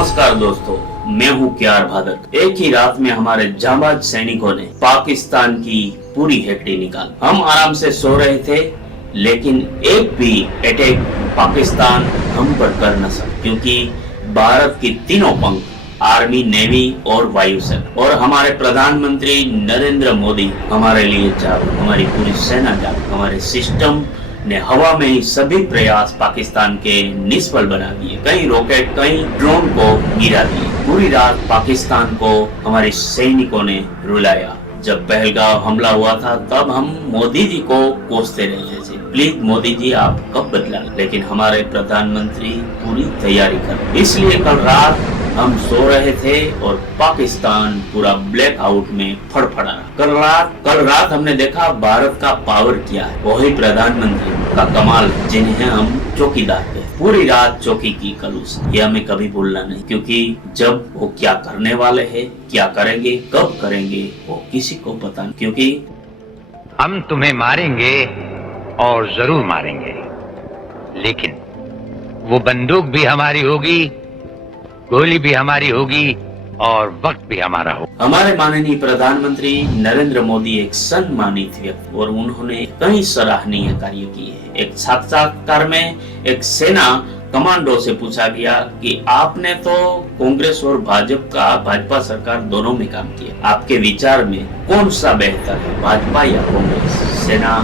नमस्कार दोस्तों, मैं हूं क्यार भादक। एक ही रात में हमारे जांबाज सैनिकों ने पाकिस्तान की पूरी हेकड़ी निकाल। हम आराम से सो रहे थे, लेकिन एक भी अटैक पाकिस्तान हम पर कर न सका, क्योंकि भारत की तीनों पंख, आर्मी, नेवी और वायुसेना, और हमारे प्रधानमंत्री नरेंद्र मोदी हमारे लिए जागो, हमारी पूरी सेना जागो, हमारे सिस्टम ने हवा में ही सभी प्रयास पाकिस्तान के निष्फल बना दिए। कई रॉकेट, कई ड्रोन को गिरा दिए। पूरी रात पाकिस्तान को हमारे सैनिकों ने रुलाया। जब पहलगाम हमला हुआ था, तब हम मोदी जी को कोसते रहते थे, प्लीज मोदी जी आप कब बदला, लेकिन हमारे प्रधानमंत्री पूरी तैयारी कर। इसलिए कल रात हम सो रहे थे और पाकिस्तान पूरा ब्लैकआउट में फड़फड़ा। कल रात हमने देखा भारत का पावर क्या है, वही प्रधानमंत्री का कमाल, जिन्हें हम चौकीदार कहते। पूरी रात चौकी की कलूस, ये हमें कभी भूलना नहीं, क्योंकि जब वो क्या करने वाले हैं, क्या करेंगे, कब करेंगे, वो किसी को पता नहीं। क्योंकि हम तुम्हें मारेंगे और जरूर मारेंगे, लेकिन वो बंदूक भी हमारी होगी, गोली भी हमारी होगी और वक्त भी हमारा हो। हमारे माननीय प्रधानमंत्री नरेंद्र मोदी एक सम्मानित व्यक्ति, और उन्होंने कई सराहनीय कार्य किए हैं। एक साक्षात्कार में एक सेना कमांडो से पूछा गया कि आपने तो कांग्रेस और भाजपा सरकार दोनों में काम किया, आपके विचार में कौन सा बेहतर है, भाजपा या कांग्रेस? सेना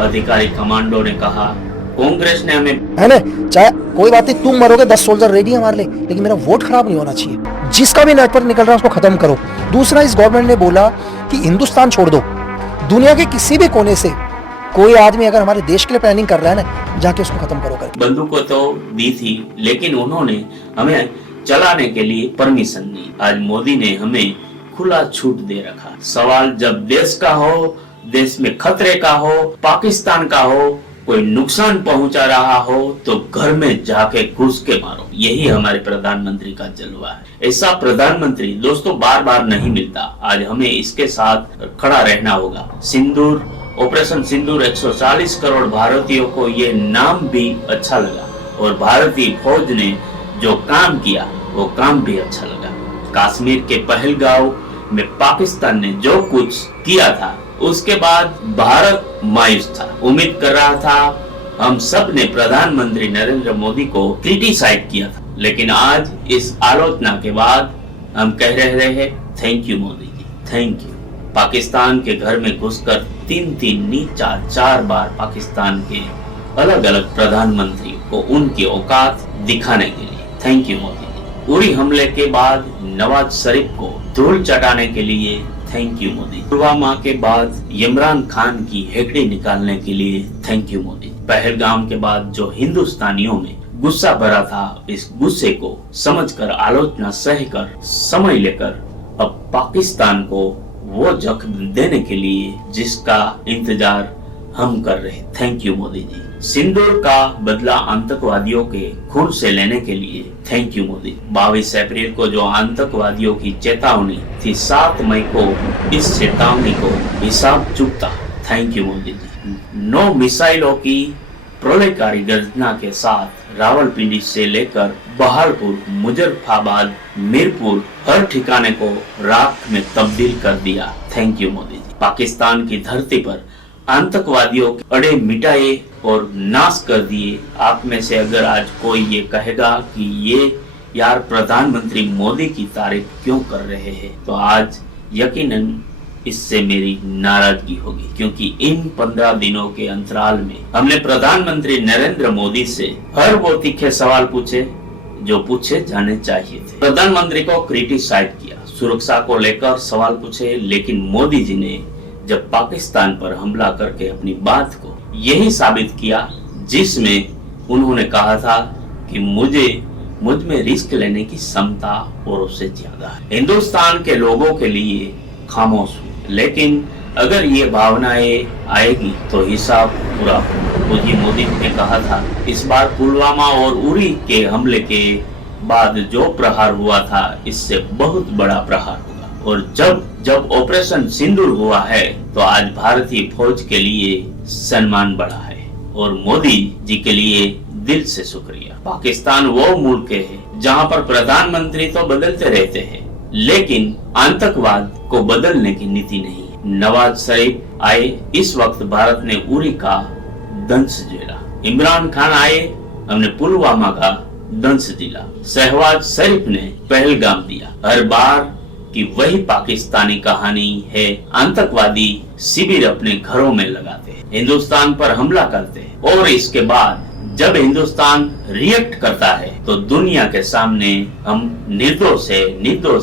अधिकारी कमांडो ने कहा, कांग्रेस ने हमें, है ना, चाहे कोई बात नहीं, तुम मरोगे, 10 सोल्जर रेडी है हमारे लिए, लेकिन मेरा वोट खराब नहीं होना चाहिए। जिसका भी नेटवर्क निकल रहा है उसको खत्म करो। दूसरा, इस गवर्नमेंट ने बोला कि हिंदुस्तान छोड़ दो, दुनिया के किसी भी कोने से कोई आदमी अगर हमारे देश के लिए प्लानिंग कर रहा है ना, जाके उसको खत्म करो कर। बंदूकों तो दी थी, लेकिन उन्होंने हमें चलाने के लिए परमिशन दी। आज मोदी ने हमें खुला छूट दे रखा। सवाल जब देश का हो, देश में खतरे का हो, पाकिस्तान का हो, कोई नुकसान पहुंचा रहा हो, तो घर में जाके घुस के मारो। यही हमारे प्रधानमंत्री का जलवा है। ऐसा प्रधानमंत्री दोस्तों बार बार नहीं मिलता। आज हमें इसके साथ खड़ा रहना होगा। सिंदूर, ऑपरेशन सिंदूर, 140 करोड़ भारतीयों को ये नाम भी अच्छा लगा, और भारतीय फौज ने जो काम किया वो काम भी अच्छा लगा। कश्मीर के पहलगाम में पाकिस्तान ने जो कुछ किया था, उसके बाद भारत मायूस था। उम्मीद कर रहा था, हम सब ने प्रधानमंत्री नरेंद्र मोदी को क्रिटिसाइज किया था, लेकिन आज इस आलोचना के बाद हम कह रहे हैं, thank you Modi ji, thank you. Pakistan के घर में घुसकर 3-4 बार पाकिस्तान के अलग अलग प्रधानमंत्री को उनकी औकात दिखाने के लिए थैंक यू मोदी जी। उरी हमले के बाद नवाज शरीफ को धूल चटाने के लिए थैंक यू मोदी। पुलवामा के बाद इमरान खान की हेकड़ी निकालने के लिए थैंक यू मोदी। पहलगाम के बाद जो हिंदुस्तानियों में गुस्सा भरा था, इस गुस्से को समझकर, आलोचना सहकर, समय लेकर अब पाकिस्तान को वो जख्म देने के लिए जिसका इंतजार हम कर रहे, थैंक यू मोदी जी। सिंदूर का बदला आतंकवादियों के खून से लेने के लिए थैंक यू मोदी। 22 अप्रैल को जो आतंकवादियों की चेतावनी थी, 7 मई को इस चेतावनी को हिसाब चुकता, थैंक यू मोदी जी। 9 मिसाइलों की प्रलयकारी गर्जना के साथ रावलपिंडी से लेकर बहालपुर, मुजफ्फराबाद, मीरपुर, हर ठिकाने को राख में तब्दील कर दिया, थैंक यू मोदी जी। पाकिस्तान की धरती पर आतंकवादियों के अड़े मिटाए और नाश कर दिए। आप में से अगर आज कोई ये कहेगा कि ये यार प्रधानमंत्री मोदी की तारीफ क्यों कर रहे हैं, तो आज यकीनन इससे मेरी नाराजगी होगी, क्योंकि इन 15 दिनों के अंतराल में हमने प्रधानमंत्री नरेंद्र मोदी से हर वो तीखे सवाल पूछे जो पूछे जाने चाहिए थे। प्रधानमंत्री को क्रिटिसाइज किया, सुरक्षा को लेकर सवाल पूछे, लेकिन मोदी जी ने जब पाकिस्तान पर हमला करके अपनी बात को यही साबित किया, जिसमें उन्होंने कहा था कि मुझ में रिस्क लेने की क्षमता और उससे ज्यादा है। हिंदुस्तान के लोगों के लिए खामोश हूँ, लेकिन अगर ये भावनाएं आएगी तो हिसाब पूरा होगा। मुझे मोदी ने कहा था, इस बार पुलवामा और उरी के हमले के बाद जो प्रहार हुआ था, इससे बहुत बड़ा प्रहार होगा। और जब ऑपरेशन सिंदूर हुआ है, तो आज भारतीय फौज के लिए सम्मान बढ़ा है, और मोदी जी के लिए दिल से शुक्रिया। पाकिस्तान वो मुल्क है जहां पर प्रधानमंत्री तो बदलते रहते हैं, लेकिन आतंकवाद को बदलने की नीति नहीं है। नवाज शरीफ आए, इस वक्त भारत ने उरी का दंश झेला। इमरान खान आए, हमने पुलवामा का दंश दिला। शहबाज शरीफ ने पहलगाम दिया। हर बार कि वही पाकिस्तानी कहानी है, आतंकवादी शिविर अपने घरों में लगाते हैं, हिंदुस्तान पर हमला करते हैं, और इसके बाद जब हिंदुस्तान रिएक्ट करता है तो दुनिया के सामने हम निर्दोष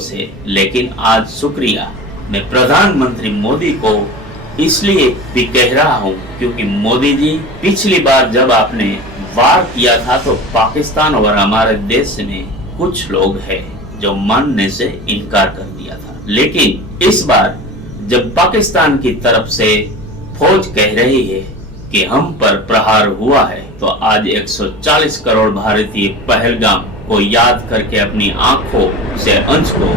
है। लेकिन आज शुक्रिया मैं प्रधानमंत्री मोदी को इसलिए भी कह रहा हूँ क्योंकि मोदी जी, पिछली बार जब आपने वार किया था तो पाकिस्तान और हमारे देश में कुछ लोग हैं जो मानने से इनकार कर दिया था, लेकिन इस बार जब पाकिस्तान की तरफ से फौज कह रही है कि हम पर प्रहार हुआ है, तो आज 140 करोड़ भारतीय पहलगाम को याद करके अपनी आंखों से अंश को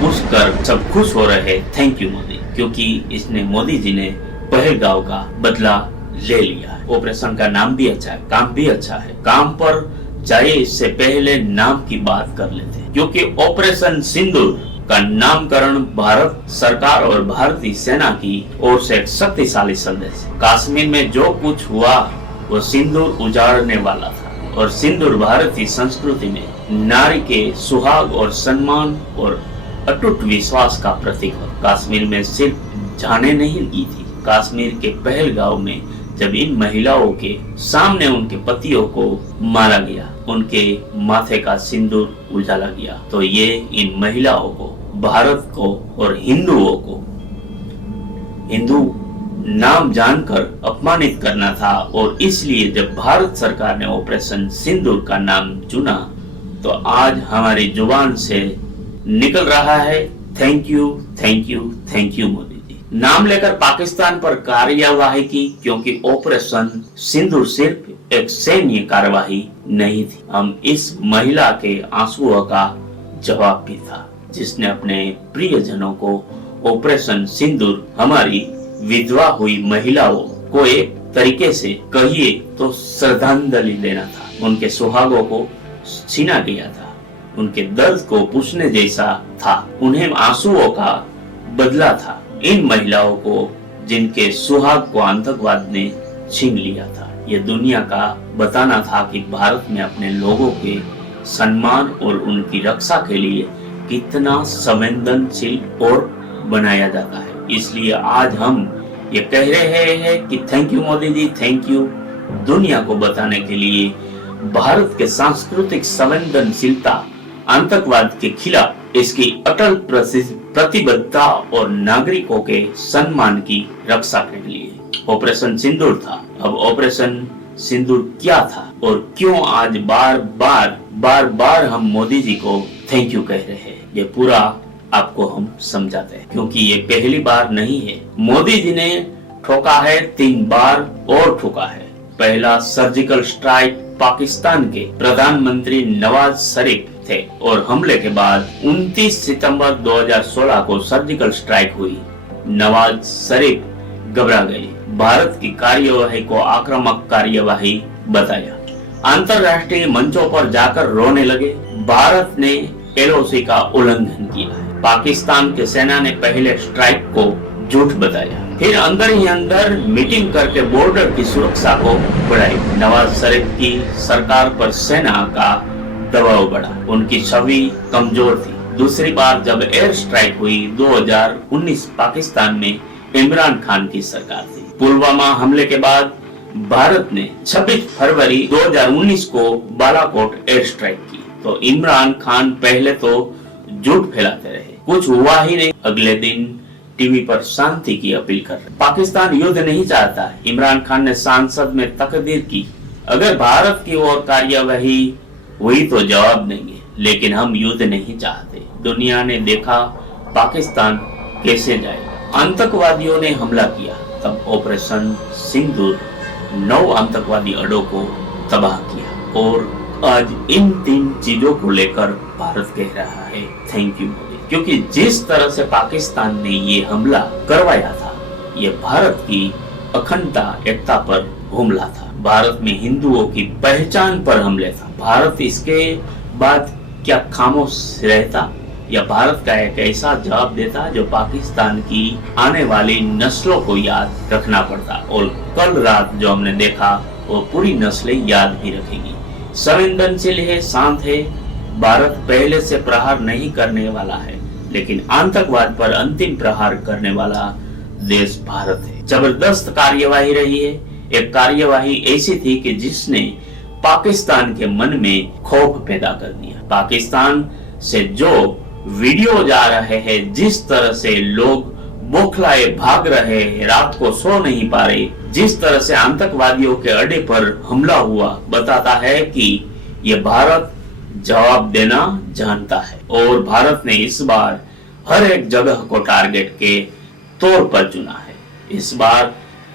पूछकर सब खुश हो रहे। थैंक यू मोदी, क्योंकि इसने मोदी जी ने पहलगाम का बदला ले लिया है। ऑपरेशन का नाम भी अच्छा है, काम भी अच्छा है। काम पर जाइए, इससे पहले नाम की बात कर लेते हैं, क्योंकि ऑपरेशन सिंदूर का नामकरण भारत सरकार और भारतीय सेना की ओर से एक शक्तिशाली संदेश। कश्मीर में जो कुछ हुआ वो सिंदूर उजाड़ने वाला था, और सिंदूर भारतीय संस्कृति में नारी के सुहाग और सम्मान और अटूट विश्वास का प्रतीक है। कश्मीर में सिर्फ जाने नहीं लगी थी, कश्मीर के पहलगाम में जब इन महिलाओं के सामने उनके पतियों को मारा गया, उनके माथे का सिंदूर उजाला गया, तो ये इन महिलाओं को, भारत को और हिंदुओं को हिंदू नाम जानकर अपमानित करना था। और इसलिए जब भारत सरकार ने ऑपरेशन सिंदूर का नाम चुना तो आज हमारी जुबान से निकल रहा है thank you, thank you, thank you Modi ji. नाम लेकर पाकिस्तान पर कार्यवाही की, क्योंकि ऑपरेशन सिंदूर सिर्फ एक सैन्य कार्यवाही नहीं थी, हम इस महिला के आंसुओं का जवाब भी था, जिसने अपने प्रियजनों को ऑपरेशन सिंदूर हमारी विधवा हुई महिलाओं को एक तरीके से कहिए तो श्रद्धांजलि देना था। उनके सुहागों को छीना गया था, उनके दर्द को पूछने जैसा था, उन्हें आंसुओं का बदला था। इन महिलाओं को जिनके सुहाग को आतंकवाद ने छीन लिया था, ये दुनिया का बताना था कि भारत में अपने लोगों के सम्मान और उनकी रक्षा के लिए कितना संवेदनशील और बनाया जाता है। इसलिए आज हम ये कह रहे हैं कि thank you Modi ji, thank you, दुनिया को बताने के लिए भारत के सांस्कृतिक संवेदनशीलता, आतंकवाद के खिलाफ इसकी अटल प्रतिबद्धता और नागरिकों के सम्मान की रक्षा के लिए ऑपरेशन सिंदूर था। अब ऑपरेशन सिंदूर क्या था और क्यों आज बार बार हम मोदी जी को थैंक यू कह रहे हैं, ये पूरा आपको हम समझाते हैं, क्योंकि ये पहली बार नहीं है। मोदी जी ने ठोका है, 3 बार और ठोका है। पहला सर्जिकल स्ट्राइक पाकिस्तान के प्रधानमंत्री नवाज शरीफ थे और हमले के बाद 29 सितंबर 2016 को सर्जिकल स्ट्राइक हुई। नवाज शरीफ घबरा गए, भारत की कार्यवाही को आक्रामक कार्यवाही बताया, अंतरराष्ट्रीय मंचों पर जाकर रोने लगे। भारत ने एलओसी का उल्लंघन किया है। पाकिस्तान की सेना ने पहले स्ट्राइक को झूठ बताया, फिर अंदर ही अंदर मीटिंग करके बॉर्डर की सुरक्षा को बढ़ाई। नवाज शरीफ की सरकार पर सेना का दबाव बढ़ा, उनकी छवि कमजोर थी। दूसरी बार जब एयर स्ट्राइक हुई 2019, पाकिस्तान में इमरान खान की सरकार थी। पुलवामा हमले के बाद भारत ने 26 फरवरी 2019 को बालाकोट एयर स्ट्राइक की, तो इमरान खान पहले तो झूठ फैलाते रहे, कुछ हुआ ही नहीं। अगले दिन टीवी पर शांति की अपील कर रहे। पाकिस्तान युद्ध नहीं चाहता। इमरान खान ने संसद में तकरीर की, अगर भारत की ओर कार्यवाही हुई तो जवाब देंगे, लेकिन हम युद्ध नहीं चाहते। दुनिया ने देखा पाकिस्तान कैसे जाएगा। आतंकवादियों ने हमला किया, तब ऑपरेशन सिंदूर 9 आतंकवादी अड्डों को तबाह किया, और आज इन 3 चीजों को लेकर भारत कह रहा है थैंक यू मोदी, क्योंकि जिस तरह से पाकिस्तान ने ये हमला करवाया था, ये भारत की अखंडता, एकता पर हमला था, भारत में हिंदुओं की पहचान पर हमले था। भारत इसके बाद क्या खामोश रहता या भारत का एक ऐसा जवाब देता जो पाकिस्तान की आने वाली नस्लों को याद रखना पड़ता। और कल रात जो हमने देखा वो पूरी नस्लें याद भी रखेगी। संवेदनशील है, शांत है, भारत पहले से प्रहार नहीं करने वाला है, लेकिन आतंकवाद पर अंतिम प्रहार करने वाला देश भारत है। जबरदस्त कार्यवाही रही है। एक कार्यवाही ऐसी थी कि जिसने पाकिस्तान के मन में खौफ पैदा कर दिया। पाकिस्तान से जो वीडियो जा रहे हैं, जिस तरह से लोग बौखलाए भाग रहे हैं, रात को सो नहीं पा रहे, जिस तरह से आतंकवादियों के अड्डे पर हमला हुआ, बताता है कि ये भारत जवाब देना जानता है। और भारत ने इस बार हर एक जगह को टारगेट के तौर पर चुना है। इस बार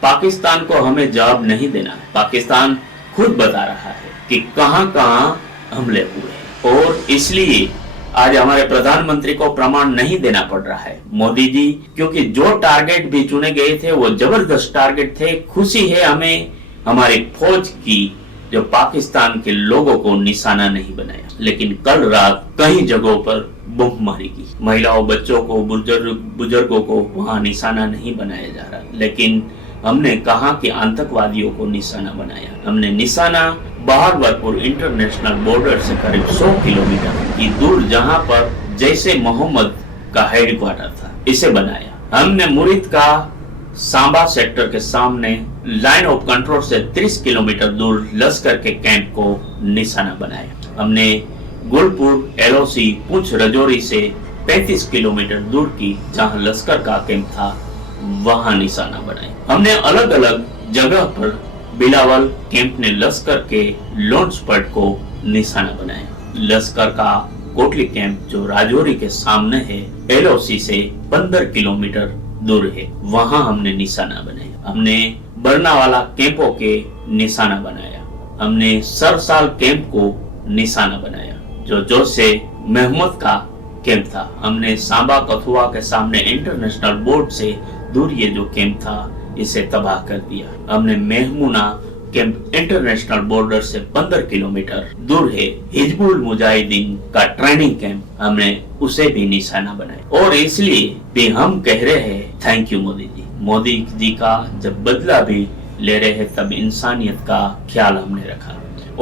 पाकिस्तान को हमें जवाब नहीं देना है। पाकिस्तान खुद बता रहा है कि कहां-कहां हमले हुए, और इसलिए आज हमारे प्रधानमंत्री को प्रमाण नहीं देना पड़ रहा है, मोदी जी, क्योंकि जो टारगेट भी चुने गए थे वो जबरदस्त टारगेट थे। खुशी है हमें हमारी फौज की जो पाकिस्तान के लोगों को निशाना नहीं बनाया, लेकिन कल रात कई जगहों पर बमबारी की। महिलाओं, बच्चों को, बुजुर्गों को वहां निशाना नहीं बनाया जा रहा, लेकिन हमने कहा कि आतंकवादियों को निशाना बनाया। हमने निशाना बहावलपुर इंटरनेशनल बॉर्डर से करीब 100 किलोमीटर की दूर, जहां पर जैसे मोहम्मद का हेडक्वार्टर था, इसे बनाया। हमने मुरीद का सांबा सेक्टर के सामने लाइन ऑफ कंट्रोल से 30 किलोमीटर दूर लश्कर के कैंप को निशाना बनाया। हमने गुलपुर, एलओसी, पुंछ, रजौरी से 35 किलोमीटर दूर की जहां लश्कर का कैंप था वहां निशाना बनाया। हमने अलग अलग जगह पर बिलावल कैंप ने लश्कर के लॉन्च पैड को निशाना बनाया। लश्कर का कोटली कैंप जो राजौरी के सामने है, एलओसी से 15 किलोमीटर दूर है, वहां हमने निशाना बनाया। हमने बरनावाला कैंपों के निशाना बनाया। हमने सरसाल कैंप को निशाना बनाया जो जोश से महमूद का कैंप था। हमने सांबा कथुआ के सामने इंटरनेशनल बोर्ड से दूर ये जो कैंप था इसे तबाह कर दिया। हमने मेहमुना कैंप इंटरनेशनल बॉर्डर से 15 किलोमीटर दूर है, हिजबुल मुजाहिदीन का ट्रेनिंग कैंप, हमने उसे भी निशाना बनाया। और इसलिए भी हम कह रहे हैं थैंक यू मोदी जी। मोदी जी का जब बदला भी ले रहे हैं तब इंसानियत का ख्याल हमने रखा।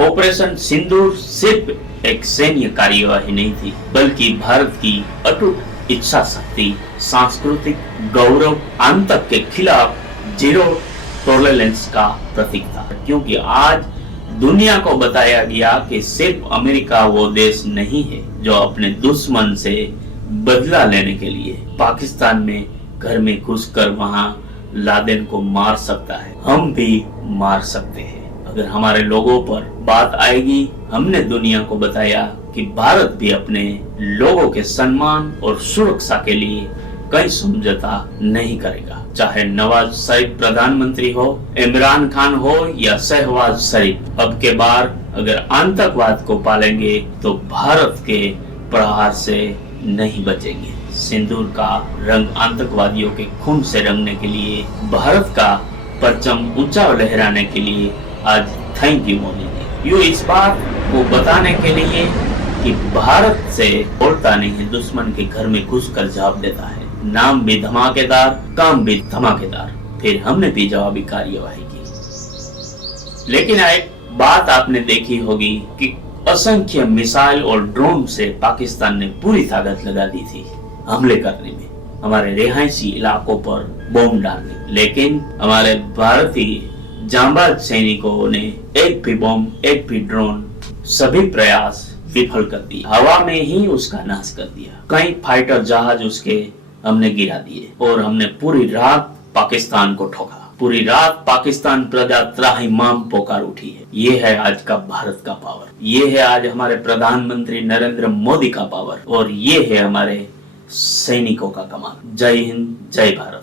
ऑपरेशन सिंदूर सिर्फ एक सैन्य कार्यवाही नहीं थी, बल्कि भारत की अटूट इच्छा शक्ति, सांस्कृतिक गौरव, आतंक के खिलाफ जीरो टॉलरेंस का प्रतीक था। क्योंकि आज दुनिया को बताया गया कि सिर्फ अमेरिका वो देश नहीं है जो अपने दुश्मन से बदला लेने के लिए पाकिस्तान में घर में घुसकर वहां लादेन को मार सकता है, हम भी मार सकते हैं अगर हमारे लोगों पर बात आएगी। हमने दुनिया को बताया कि भारत भी अपने लोगों के सम्मान और सुरक्षा के लिए कई समझौता नहीं करेगा, चाहे नवाज शरीफ प्रधानमंत्री हो, इमरान खान हो या शहबाज शरीफ। अब के बार अगर आतंकवाद को पालेंगे तो भारत के प्रहार से नहीं बचेंगे। सिंदूर का रंग आतंकवादियों के खून से रंगने के लिए, भारत का परचम ऊंचा लहराने के लिए आज थैंक यू मोदी जी। यूं इस बात को बताने के लिए कि भारत से बोलता नहीं है, दुश्मन के घर में घुसकर जवाब देता है। नाम भी धमाकेदार, काम भी धमाकेदार। फिर हमने भी जवाबी कार्यवाही की। लेकिन एक बात आपने देखी होगी कि असंख्य मिसाइल और ड्रोन से पाकिस्तान ने पूरी ताकत लगा दी थी हमले करने में, हमारे रिहायशी इलाकों पर बम डालने। लेकिन हमारे भारतीय जांबाज सैनिकों ने एक भी बम, एक भी ड्रोन, सभी प्रयास विफल कर दिए, हवा में ही उसका नाश कर दिया। कई फाइटर जहाज उसके हमने गिरा दिए और हमने पूरी रात पाकिस्तान को ठोका। पूरी रात पाकिस्तान प्रजा त्राहिमाम पुकार उठी है। ये है आज का भारत का पावर, ये है आज हमारे प्रधानमंत्री नरेंद्र मोदी का पावर, और ये है हमारे सैनिकों का कमाल। जय हिंद, जय भारत।